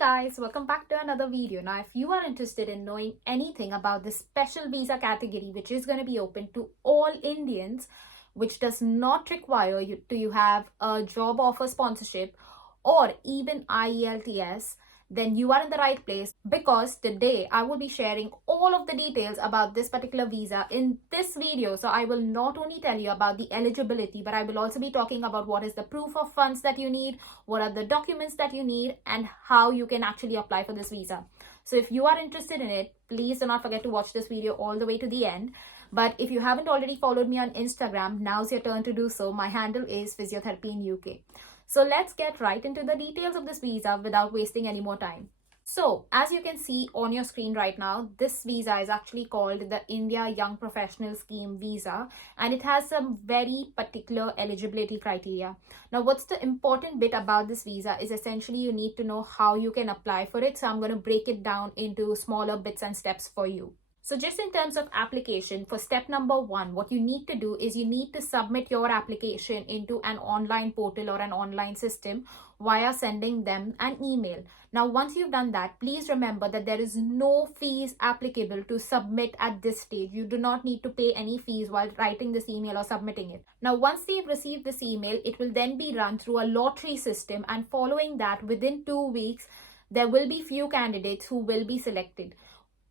Guys, welcome back to another video. Now, if you are interested in knowing anything about this special visa category, which is going to be open to all Indians, which does not require you to have a job offer sponsorship or even IELTS, then you are in the right place, because today I will be sharing all of the details about this particular visa in this video. So I will not only tell you about the eligibility, but I will also be talking about what is the proof of funds that you need, what are the documents that you need, and how you can actually apply for this visa. So if you are interested in it, please do not forget to watch this video all the way to the end. But if you haven't already followed me on Instagram, now's your turn to do so. My handle is Physiotherapy in UK. So let's get right into the details of this visa without wasting any more time. So as you can see on your screen right now, this visa is actually called the India Young Professional Scheme visa, and it has some very particular eligibility criteria. Now, what's the important bit about this visa is essentially you need to know how you can apply for it. So I'm going to break it down into smaller bits and steps for you. So just in terms of application, for step number 1, what you need to do is you need to submit your application into an online portal or an online system via sending them an email. Now, once you've done that, please remember that there is no fees applicable to submit at this stage. You do not need to pay any fees while writing this email or submitting it. Now, once they've received this email, it will then be run through a lottery system, and following that, within 2 weeks, there will be few candidates who will be selected.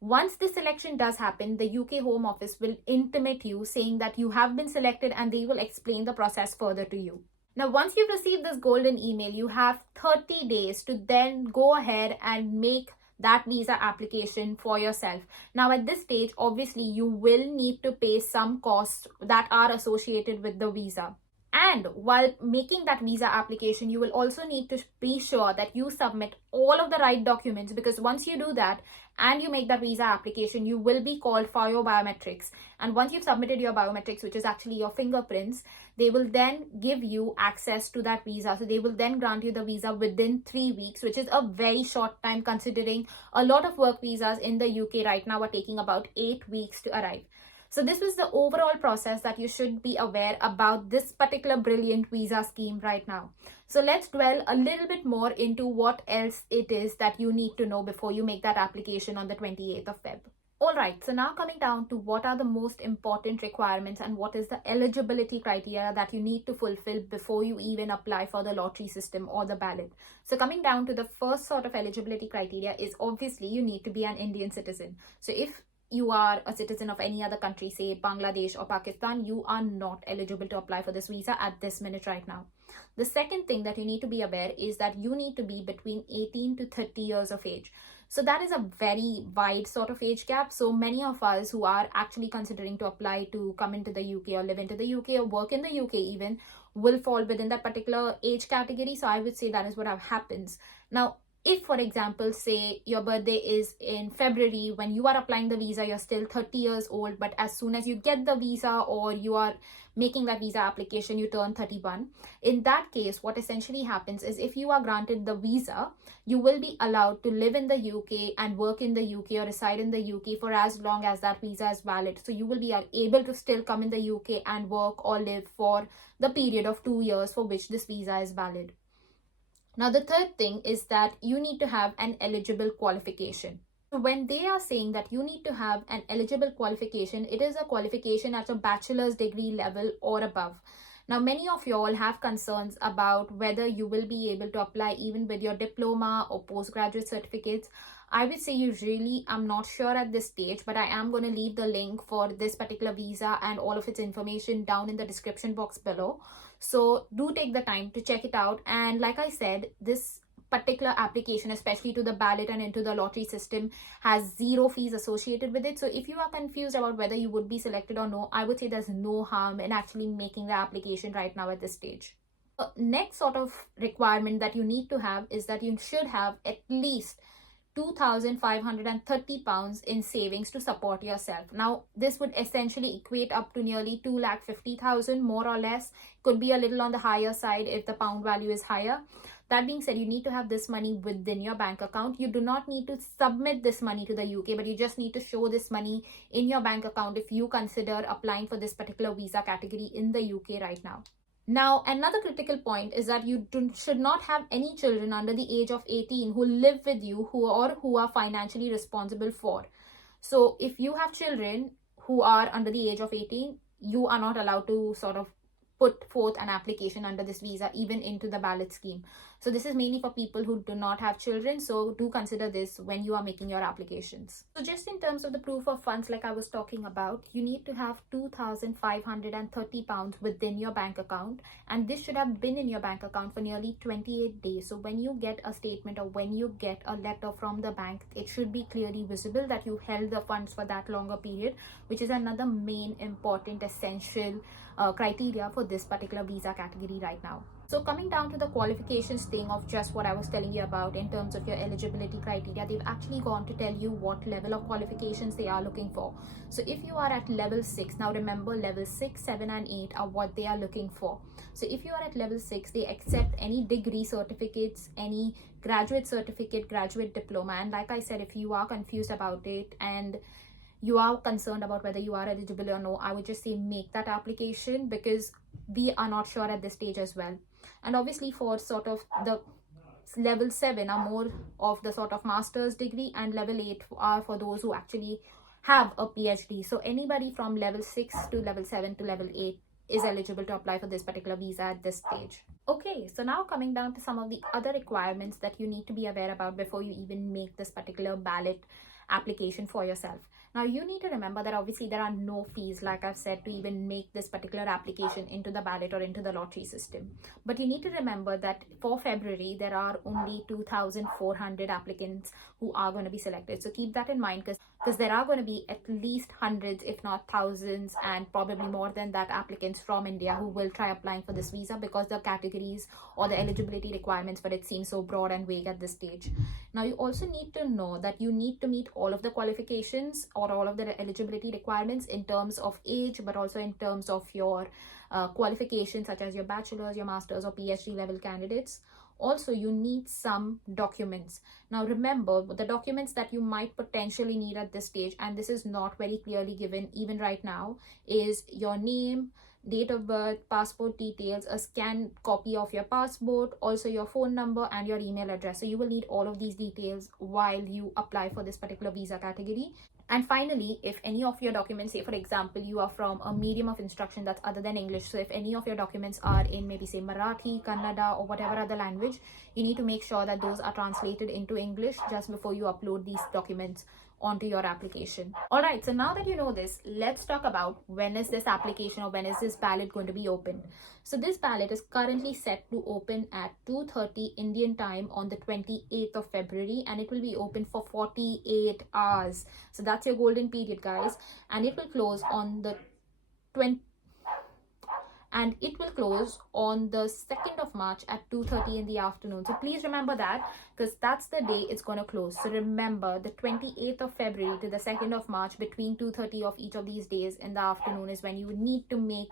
Once the selection does happen, the UK Home Office will intimate you saying that you have been selected, and they will explain the process further to you. Now, once you've received this golden email, you have 30 days to then go ahead and make that visa application for yourself. Now, at this stage, obviously, you will need to pay some costs that are associated with the visa. And while making that visa application, you will also need to be sure that you submit all of the right documents, because once you do that and you make that visa application, you will be called for your biometrics. And once you've submitted your biometrics, which is actually your fingerprints, they will then give you access to that visa. So they will then grant you the visa within 3 weeks, which is a very short time, considering a lot of work visas in the UK right now are taking about 8 weeks to arrive. So this was the overall process that you should be aware about this particular brilliant visa scheme right now. So let's dwell a little bit more into what else it is that you need to know before you make that application on the 28th of Feb. Alright, so now coming down to what are the most important requirements and what is the eligibility criteria that you need to fulfill before you even apply for the lottery system or the ballot. So coming down to the first sort of eligibility criteria is obviously you need to be an Indian citizen. So if you are a citizen of any other country, say Bangladesh or Pakistan, you are not eligible to apply for this visa at this minute right now. The second thing that you need to be aware is that you need to be between 18 to 30 years of age. So that is a very wide sort of age gap. So many of us who are actually considering to apply to come into the UK or live into the UK or work in the UK even will fall within that particular age category. So I would say that is what happens. Now, if, for example, say your birthday is in February, when you are applying the visa, you're still 30 years old, but as soon as you get the visa or you are making that visa application, you turn 31. In that case, what essentially happens is if you are granted the visa, you will be allowed to live in the UK and work in the UK or reside in the UK for as long as that visa is valid. So you will be able to still come in the UK and work or live for the period of 2 years for which this visa is valid. Now, the third thing is that you need to have an eligible qualification. So when they are saying that you need to have an eligible qualification, it is a qualification at a bachelor's degree level or above. Now, many of you all have concerns about whether you will be able to apply even with your diploma or postgraduate certificates. I would say you really, I'm not sure at this stage, but I am going to leave the link for this particular visa and all of its information down in the description box below. So do take the time to check it out. And like I said, this particular application, especially to the ballot and into the lottery system, has 0 fees associated with it. So if you are confused about whether you would be selected or no, I would say there's no harm in actually making the application right now at this stage. The next sort of requirement that you need to have is that you should have at least £2,530 in savings to support yourself. Now, this would essentially equate up to nearly 2,50,000, more or less. Could be a little on the higher side if the pound value is higher. That being said, you need to have this money within your bank account. You do not need to submit this money to the UK, but you just need to show this money in your bank account if you consider applying for this particular visa category in the UK right now. Now, another critical point is that you should not have any children under the age of 18 who live with you who are financially responsible for. So if you have children who are under the age of 18, you are not allowed to sort of put forth an application under this visa, even into the ballot scheme. So this is mainly for people who do not have children. So do consider this when you are making your applications. So just in terms of the proof of funds, like I was talking about, you need to have £2,530 within your bank account. And this should have been in your bank account for nearly 28 days. So when you get a statement or when you get a letter from the bank, it should be clearly visible that you held the funds for that longer period, which is another main important essential criteria for this particular visa category right now. So coming down to the qualifications thing of just what I was telling you about in terms of your eligibility criteria, they've actually gone to tell you what level of qualifications they are looking for. So if you are at level 6, now remember level 6, 7 and 8 are what they are looking for. So if you are at level 6, they accept any degree certificates, any graduate certificate, graduate diploma. And like I said, if you are confused about it and you are concerned about whether you are eligible or no, I would just say make that application, because we are not sure at this stage as well. And obviously for sort of the level 7 are more of the sort of master's degree, and level 8 are for those who actually have a PhD. So anybody from level 6 to level 7 to level 8 is eligible to apply for this particular visa at this stage. Okay, so now coming down to some of the other requirements that you need to be aware about before you even make this particular ballot application for yourself. Now you need to remember that obviously there are no fees, like I've said, to even make this particular application into the ballot or into the lottery system. But you need to remember that for February, there are only 2,400 applicants who are going to be selected. So keep that in mind, because there are going to be at least hundreds, if not thousands, and probably more than that applicants from India who will try applying for this visa, because the categories or the eligibility requirements for it seem so broad and vague at this stage. Now you also need to know that you need to meet all of the qualifications or all of the eligibility requirements in terms of age, but also in terms of your qualifications, such as your bachelor's, your master's or PhD level candidates. Also, you need some documents. Now remember, the documents that you might potentially need at this stage, and this is not very clearly given even right now, is your name, date of birth, passport details, a scanned copy of your passport, also your phone number and your email address. So you will need all of these details while you apply for this particular visa category. And finally, if any of your documents, say for example, you are from a medium of instruction that's other than English, so if any of your documents are in maybe say Marathi, Kannada or whatever other language, you need to make sure that those are translated into English just before you upload these documents onto your application. All right, so now that you know this, let's talk about when is this application or when is this ballot going to be open. So this ballot is currently set to open at 2:30 Indian time on the 28th of February, and it will be open for 48 hours. So that's your golden period, guys, and it will close on the 2nd of March at 2:30 in the afternoon. So please remember that, because that's the day it's going to close. So remember, the 28th of February to the 2nd of March, between 2:30 of each of these days in the afternoon is when you need to make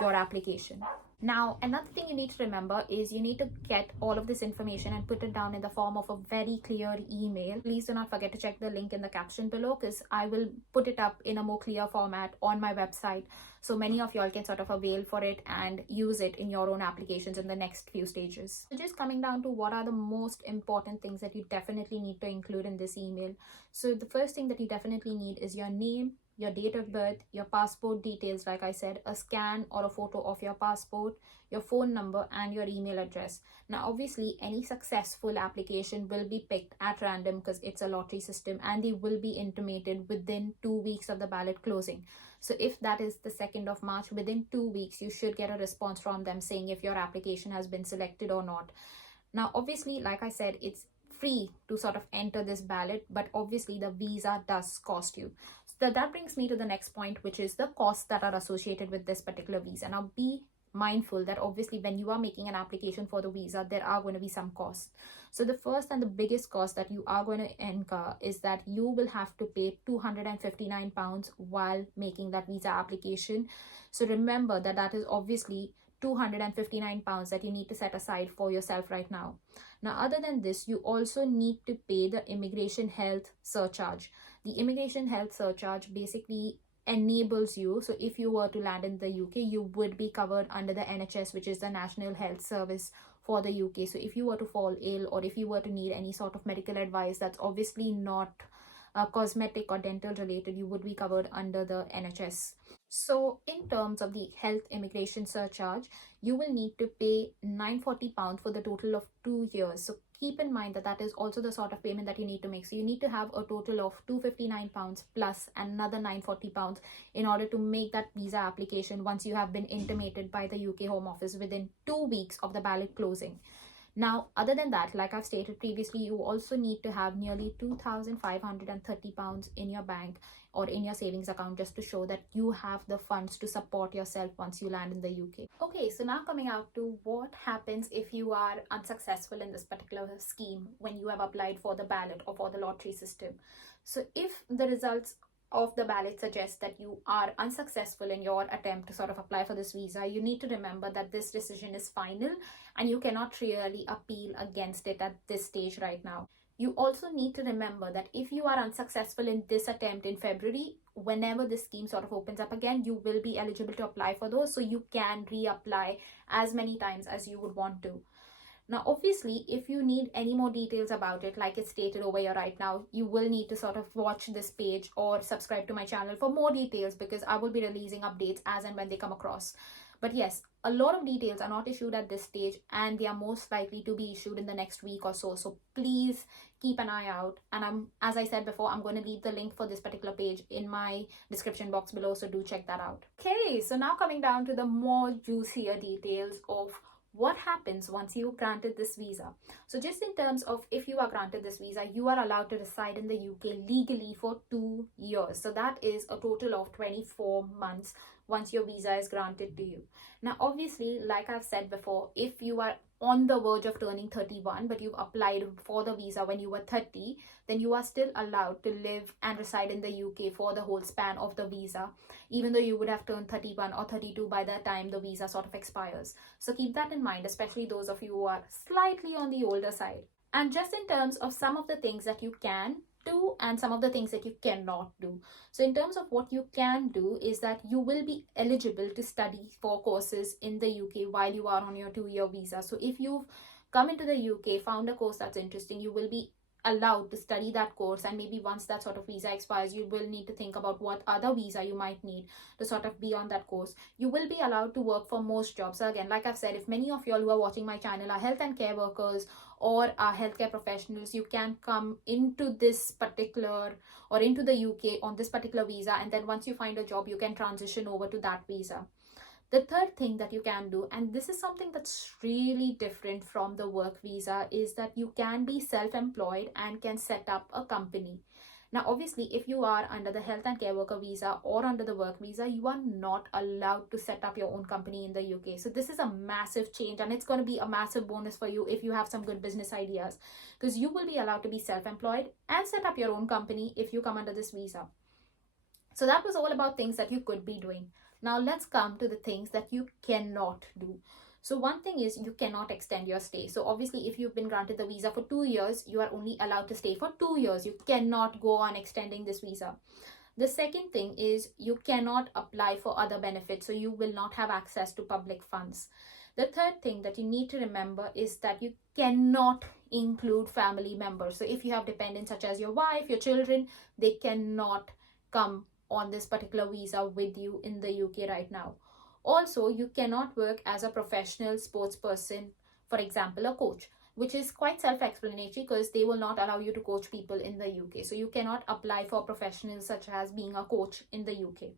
your application. Now, another thing you need to remember is you need to get all of this information and put it down in the form of a very clear email. Please do not forget to check the link in the caption below, because I will put it up in a more clear format on my website, so many of y'all can sort of avail for it and use it in your own applications in the next few stages. So just coming down to what are the most important things that you definitely need to include in this email. So the first thing that you definitely need is your name, your date of birth, your passport details, like I said, a scan or a photo of your passport, your phone number and your email address. Now obviously any successful application will be picked at random, because it's a lottery system, and they will be intimated within 2 weeks of the ballot closing. So if that is the 2nd of March, within 2 weeks you should get a response from them saying if your application has been selected or not. Now obviously, like I said, it's free to sort of enter this ballot, but obviously the visa does cost you. So that brings me to the next point, which is the costs that are associated with this particular visa. Now be mindful that obviously when you are making an application for the visa, there are going to be some costs. So the first and the biggest cost that you are going to incur is that you will have to pay £259 while making that visa application. So remember that that is obviously £259 that you need to set aside for yourself right now. Now, other than this, you also need to pay the immigration health surcharge. The immigration health surcharge basically enables you. So if you were to land in the UK, you would be covered under the NHS, which is the National Health Service for the UK. So if you were to fall ill, or if you were to need any sort of medical advice that's obviously not cosmetic or dental related, you would be covered under the NHS. So in terms of the health immigration surcharge, you will need to pay £940 for the total of 2 years. So keep in mind that that is also the sort of payment that you need to make. So you need to have a total of £259 plus another £940 in order to make that visa application once you have been intimated by the UK Home Office within 2 weeks of the ballot closing. Now, other than that, like I've stated previously, you also need to have nearly £2,530 in your bank or in your savings account, just to show that you have the funds to support yourself once you land in the UK. Okay, so now coming out to what happens if you are unsuccessful in this particular scheme when you have applied for the ballot or for the lottery system. So if the results of the ballot suggests that you are unsuccessful in your attempt to sort of apply for this visa, you need to remember that this decision is final and you cannot really appeal against it at this stage right now. You also need to remember that if you are unsuccessful in this attempt in February, whenever this scheme sort of opens up again, you will be eligible to apply for those, so you can reapply as many times as you would want to. Now, obviously, if you need any more details about it, like it's stated over here right now, you will need to sort of watch this page or subscribe to my channel for more details, because I will be releasing updates as and when they come across. But yes, a lot of details are not issued at this stage, and they are most likely to be issued in the next week or so. So please keep an eye out. And as I said before, I'm going to leave the link for this particular page in my description box below, so do check that out. Okay, so now coming down to the more juicier details of what happens once you granted this visa. So just in terms of, if you are granted this visa, you are allowed to reside in the UK legally for 2 years. So that is a total of 24 months once your visa is granted to you. Now, obviously, like I've said before, if you are on the verge of turning 31, but you've applied for the visa when you were 30, then you are still allowed to live and reside in the UK for the whole span of the visa, even though you would have turned 31 or 32 by the time the visa sort of expires. So keep that in mind, especially those of you who are slightly on the older side. And just in terms of some of the things that you can do and some of the things that you cannot do. So in terms of what you can do is that you will be eligible to study for courses in the UK while you are on your 2-year visa. So if you've come into the UK, found a course that's interesting, you will be allowed to study that course, and maybe once that sort of visa expires, you will need to think about what other visa you might need to sort of be on that course. You will be allowed to work for most jobs. So again, like I've said, if many of you all who are watching my channel are health and care workers or are healthcare professionals, you can come into this particular or into the UK on this particular visa, and then once you find a job, you can transition over to that visa. The third thing that you can do, and this is something that's really different from the work visa, is that you can be self-employed and can set up a company. Now, obviously, if you are under the health and care worker visa or under the work visa, you are not allowed to set up your own company in the UK. So this is a massive change, and it's going to be a massive bonus for you if you have some good business ideas, because you will be allowed to be self-employed and set up your own company if you come under this visa. So that was all about things that you could be doing. Now let's come to the things that you cannot do. So one thing is, you cannot extend your stay. So obviously, if you've been granted the visa for 2 years, you are only allowed to stay for 2 years. You cannot go on extending this visa. The second thing is, you cannot apply for other benefits. So you will not have access to public funds. The third thing that you need to remember is that you cannot include family members. So if you have dependents such as your wife, your children, they cannot come on this particular visa with you in the UK right now. Also, you cannot work as a professional sports person, for example, a coach, which is quite self-explanatory because they will not allow you to coach people in the UK. So you cannot apply for professionals such as being a coach in the UK.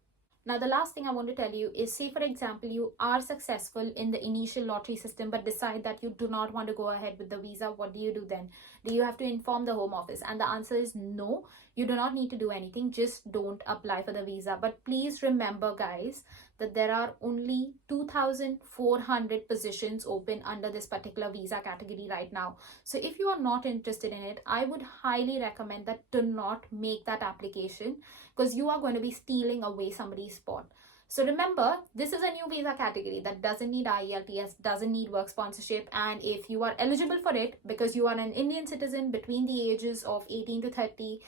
Now, the last thing I want to tell you is, say for example, you are successful in the initial lottery system but decide that you do not want to go ahead with the visa. What do you do then? Do you have to inform the Home Office? And the answer is no, you do not need to do anything. Just don't apply for the visa. But please remember, guys, that there are only 2,400 positions open under this particular visa category right now. So if you are not interested in it, I would highly recommend that do not make that application, because you are going to be stealing away somebody's spot. So remember, this is a new visa category that doesn't need IELTS, doesn't need work sponsorship, and if you are eligible for it because you are an Indian citizen between the ages of 18 to 30,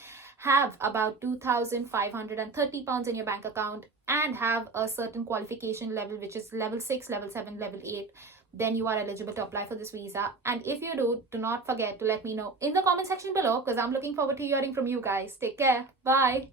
have about 2,530 pounds in your bank account, and have a certain qualification level, which is level 6, level 7, level 8, then you are eligible to apply for this visa. And if you do not forget to let me know in the comment section below, because I'm looking forward to hearing from you guys. Take care. Bye.